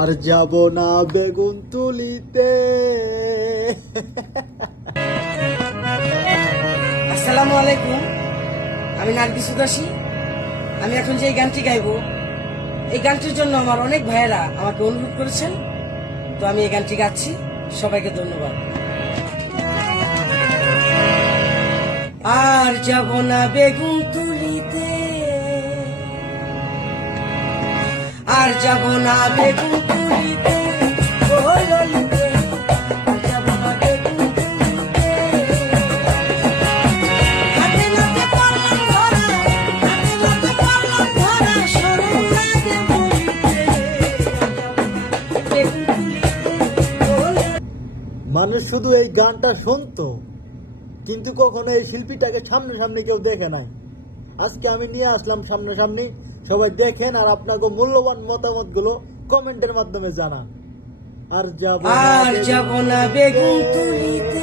আর যাব না বেগুন তুলিতে। আসসালামু আলাইকুম, আমি নার্গিস উদাসী। আমি এখন যে গানটি গাইবো, এই গানটির জন্য আমার অনেক ভাইয়েরা আমাকে অনুরোধ করেছেন, তো আমি এই গানটি গাচ্ছি। সবাইকে ধন্যবাদ। আর যাব না বেগুন তুলিতে, আর যাব না বেগুন তুলিতে, ও ললিতে, আর যাব না বেগুন তুলিতে। হাতে নাতে পারলাম ধরা, হাতে নাতে পারলাম ধরা, শরম লাগে বলিতে, আর যাব না বেগুন তুলিতে, ও ললিতে। মানুষ শুধু এই গানটা শুনতো, কিন্তু কখনো এই শিল্পীটাকে সামনাসামনি কেউ দেখে নাই। আজকে আমি নিয়ে আসলাম সামনাসামনি, সবাই দেখেন আর আপনাকে মূল্যবান মতামত গুলো কমেন্টের মাধ্যমে জানান। আর যাব আর যাব না বেগুন তুলিতে।